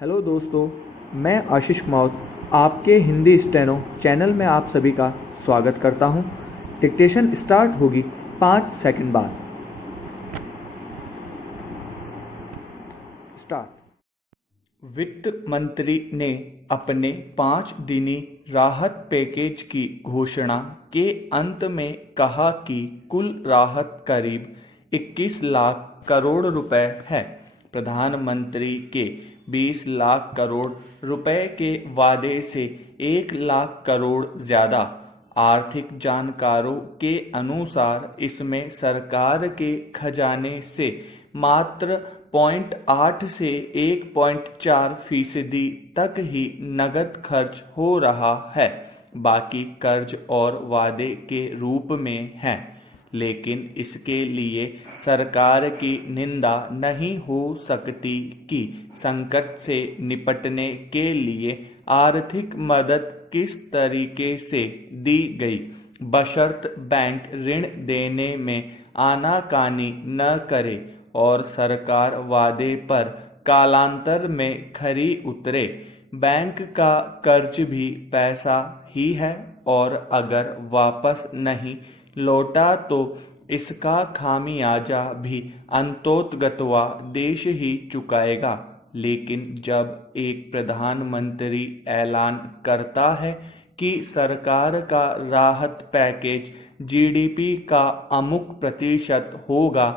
Hello दोस्तों, मैं आशीष कुमार आपके हिंदी स्टेनो चैनल में आप सभी का स्वागत करता हूं। डिक्टेशन स्टार्ट होगी 5 सेकंड बाद। स्टार्ट। वित्त मंत्री ने अपने 5 दिनी राहत पैकेज की घोषणा के अंत में कहा कि कुल राहत करीब 21 लाख करोड़ रुपए है। प्रधानमंत्री के 20 लाख करोड़ रुपए के वादे से 1 लाख करोड़ ज्यादा। आर्थिक जानकारों के अनुसार इसमें सरकार के खजाने से मात्र 0.8 से 1.4% तक ही नकद खर्च हो रहा है। बाकी कर्ज और वादे के रूप में है, लेकिन इसके लिए सरकार की निंदा नहीं हो सकती कि संकट से निपटने के लिए आर्थिक मदद किस तरीके से दी गई, बशर्त बैंक ऋण देने में आनाकानी न करे और सरकार वादे पर कालांतर में खरी उतरे। बैंक का कर्ज भी पैसा ही है और अगर वापस नहीं लौटा तो इसका खामियाजा भी अंतोतगतवा देश ही चुकाएगा। लेकिन जब एक प्रधानमंत्री ऐलान करता है कि सरकार का राहत पैकेज जीडीपी का अमुक प्रतिशत होगा,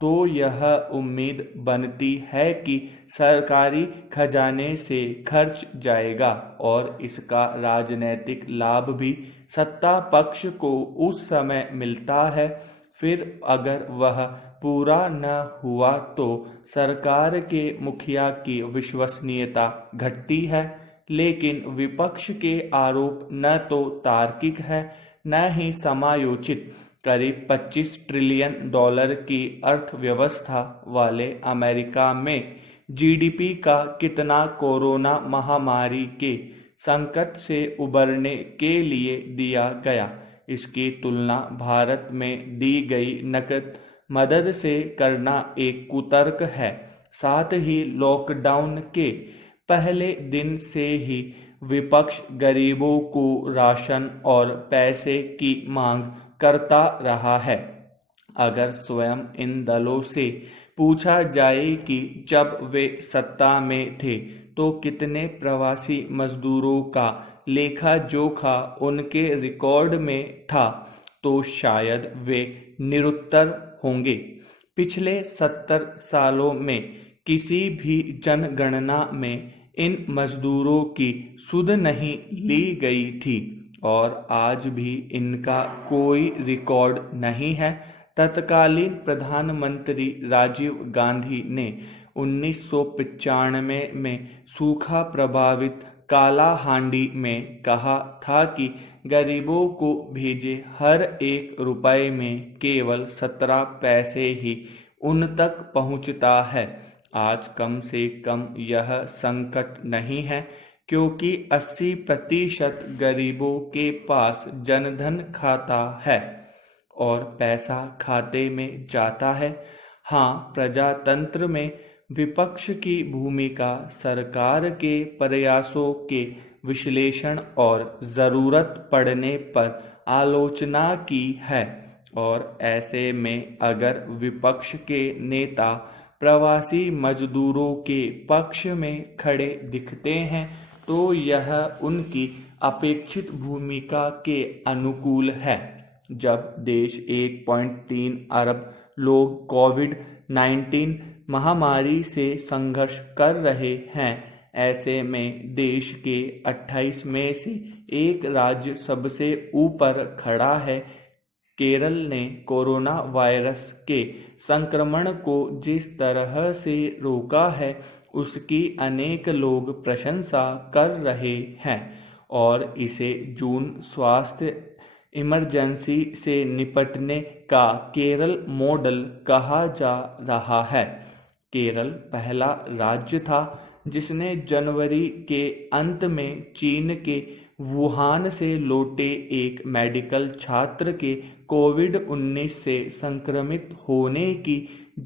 तो यह उम्मीद बनती है कि सरकारी खजाने से खर्च जाएगा और इसका राजनीतिक लाभ भी सत्ता पक्ष को उस समय मिलता है। फिर अगर वह पूरा न हुआ तो सरकार के मुखिया की विश्वसनीयता घटती है। लेकिन विपक्ष के आरोप न तो तार्किक है न ही समायोचित। करीब $25 ट्रिलियन की अर्थव्यवस्था वाले अमेरिका में जीडीपी का कितना कोरोना महामारी के संकट से उबरने के लिए दिया गया, इसकी तुलना भारत में दी गई नकद मदद से करना एक कुतर्क है। साथ ही लॉकडाउन के पहले दिन से ही विपक्ष गरीबों को राशन और पैसे की मांग करता रहा है। अगर स्वयं इन दलों से पूछा जाए कि जब वे सत्ता में थे तो कितने प्रवासी मजदूरों का लेखा जोखा उनके रिकॉर्ड में था, तो शायद वे निरुत्तर होंगे। पिछले 70 सालों में किसी भी जनगणना में इन मजदूरों की सुध नहीं ली गई थी और आज भी इनका कोई रिकॉर्ड नहीं है। तत्कालीन प्रधानमंत्री राजीव गांधी ने 1995 में सूखा प्रभावित कालाहांडी में कहा था कि गरीबों को भेजे हर 1 रुपए में केवल 17 पैसे ही उन तक पहुंचता है। आज कम से कम यह संकट नहीं है, क्योंकि 80% गरीबों के पास जनधन खाता है और पैसा खाते में जाता है। हाँ, प्रजातंत्र में विपक्ष की भूमिका सरकार के प्रयासों के विश्लेषण और जरूरत पड़ने पर आलोचना की है। और ऐसे में अगर विपक्ष के नेता प्रवासी मजदूरों के पक्ष में खड़े दिखते हैं तो यह उनकी अपेक्षित भूमिका के अनुकूल है। जब देश 1.3 अरब लोग कोविड-19 महामारी से संघर्ष कर रहे हैं, ऐसे में देश के 28 में से एक राज्य सबसे ऊपर खड़ा है। केरल ने कोरोना वायरस के संक्रमण को जिस तरह से रोका है, उसकी अनेक लोग प्रशंसा कर रहे हैं और इसे जून स्वास्थ्य इमरजेंसी से निपटने का केरल मॉडल कहा जा रहा है। केरल पहला राज्य था जिसने जनवरी के अंत में चीन के वुहान से लौटे एक मेडिकल छात्र के कोविड-19 से संक्रमित होने की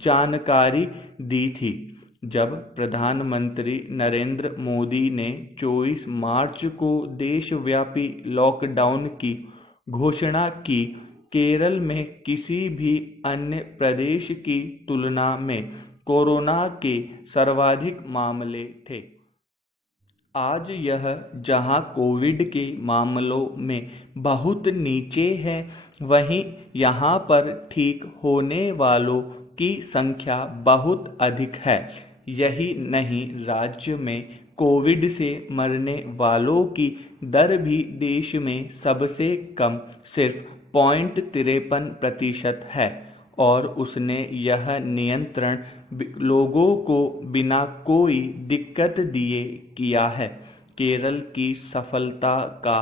जानकारी दी थी। जब प्रधानमंत्री नरेंद्र मोदी ने 24 मार्च को देशव्यापी लॉकडाउन की घोषणा की, केरल में किसी भी अन्य प्रदेश की तुलना में कोरोना के सर्वाधिक मामले थे। आज यह जहां कोविड के मामलों में बहुत नीचे है, वहीं यहां पर ठीक होने वालों की संख्या बहुत अधिक है। यही नहीं, राज्य में कोविड से मरने वालों की दर भी देश में सबसे कम सिर्फ 0.53% है और उसने यह नियंत्रण लोगों को बिना कोई दिक्कत दिए किया है। केरल की सफलता का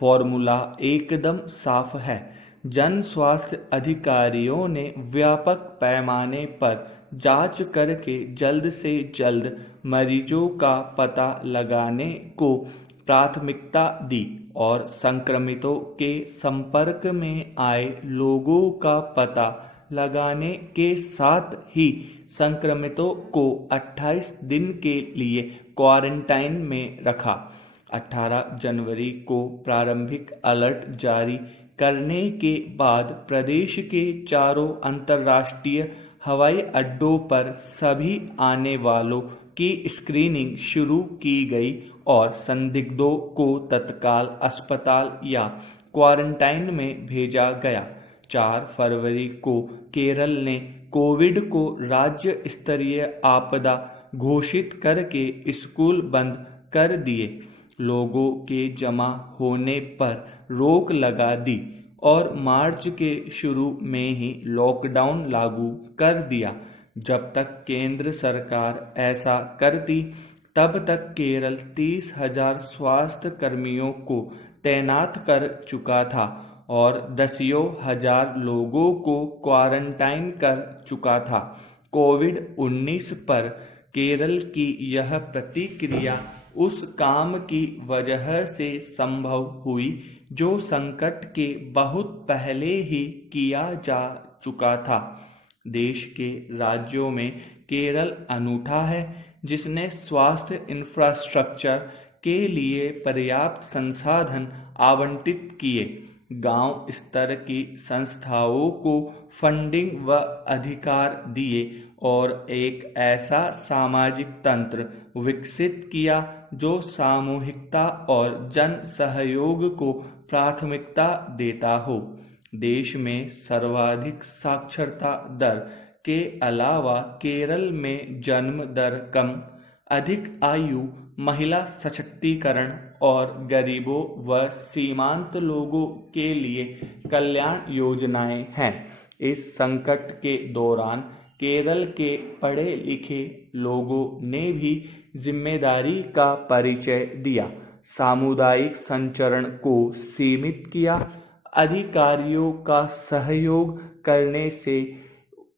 फॉर्मूला एकदम साफ है। जन स्वास्थ्य अधिकारियों ने व्यापक पैमाने पर जांच करके जल्द से जल्द मरीजों का पता लगाने को प्राथमिकता दी और संक्रमितों के संपर्क में आए लोगों का पता लगाने के साथ ही संक्रमितों को 28 दिन के लिए क्वारंटाइन में रखा। 18 जनवरी को प्रारंभिक अलर्ट जारी करने के बाद प्रदेश के चारों अंतर्राष्ट्रीय हवाई अड्डों पर सभी आने वालों की स्क्रीनिंग शुरू की गई और संदिग्धों को तत्काल अस्पताल या क्वारंटाइन में भेजा गया। 4 फरवरी को केरल ने कोविड को राज्य स्तरीय आपदा घोषित करके स्कूल बंद कर दिए, लोगों के जमा होने पर रोक लगा दी और मार्च के शुरू में ही लॉकडाउन लागू कर दिया। जब तक केंद्र सरकार ऐसा करती, तब तक केरल 30,000 स्वास्थ्य कर्मियों को तैनात कर चुका था और दसियों हजार लोगों को क्वारंटाइन कर चुका था। कोविड-19 पर केरल की यह प्रतिक्रिया उस काम की वजह से संभव हुई जो संकट के बहुत पहले ही किया जा चुका था। देश के राज्यों में केरल अनूठा है, जिसने स्वास्थ्य इंफ्रास्ट्रक्चर के लिए पर्याप्त संसाधन आवंटित किए, गांव स्तर की संस्थाओं को फंडिंग व अधिकार दिए और एक ऐसा सामाजिक तंत्र विकसित किया जो सामूहिकता और जन सहयोग को प्राथमिकता देता हो। देश में सर्वाधिक साक्षरता दर के अलावा केरल में जन्म दर कम, अधिक आयु, महिला सशक्तिकरण और गरीबों व सीमांत लोगों के लिए कल्याण योजनाएं हैं। इस संकट के दौरान केरल के पढ़े लिखे लोगों ने भी जिम्मेदारी का परिचय दिया, सामुदायिक संचरण को सीमित किया, अधिकारियों का सहयोग करने से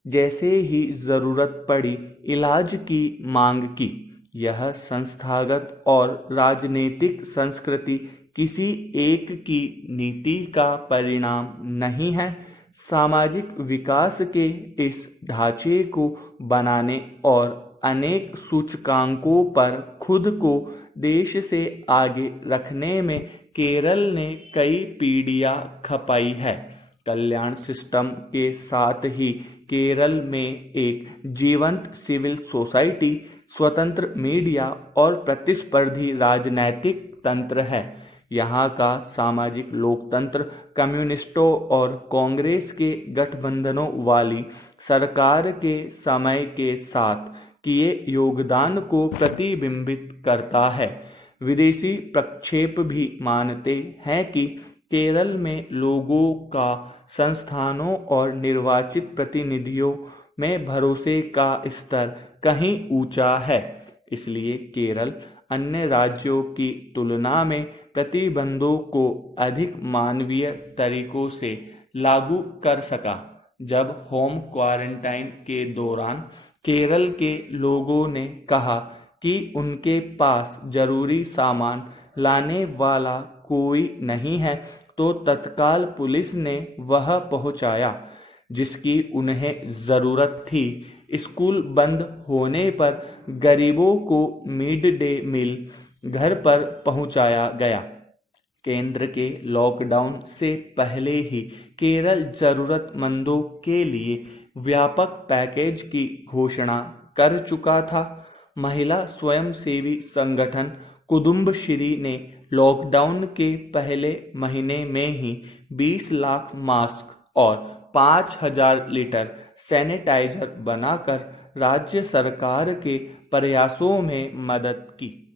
जैसे ही जरूरत पड़ी इलाज की मांग की। यह संस्थागत और राजनीतिक संस्कृति किसी एक की नीति का परिणाम नहीं है। सामाजिक विकास के इस ढांचे को बनाने और अनेक सूचकांकों पर खुद को देश से आगे रखने में केरल ने कई पीढ़ियां खपाई है। कल्याण सिस्टम के साथ ही केरल में एक जीवंत सिविल सोसाइटी, स्वतंत्र मीडिया और प्रतिस्पर्धी राजनैतिक तंत्र है। यहाँ का सामाजिक लोकतंत्र कम्युनिस्टों और कांग्रेस के गठबंधनों वाली सरकार के समय के साथ किए योगदान को प्रतिबिंबित करता है। विदेशी प्रक्षेप भी मानते हैं कि केरल में लोगों का संस्थानों और निर्वाचित प्रतिनिधियों में भरोसे का स्तर कहीं ऊंचा है, इसलिए केरल अन्य राज्यों की तुलना में प्रतिबंधों को अधिक मानवीय तरीकों से लागू कर सका। जब होम क्वारंटाइन के दौरान केरल के लोगों ने कहा कि उनके पास जरूरी सामान लाने वाला कोई नहीं है, तो तत्काल पुलिस ने वह पहुंचाया जिसकी उन्हें ज़रूरत थी। स्कूल बंद होने पर गरीबों को मिड डे मील घर पर पहुंचाया गया। केंद्र के लॉकडाउन से पहले ही केरल जरूरतमंदों के लिए व्यापक पैकेज की घोषणा कर चुका था। महिला स्वयंसेवी संगठन कुदुम्बश्री ने लॉकडाउन के पहले महीने में ही 20 लाख मास्क और 5,000 लीटर सैनिटाइजर बनाकर राज्य सरकार के प्रयासों में मदद की।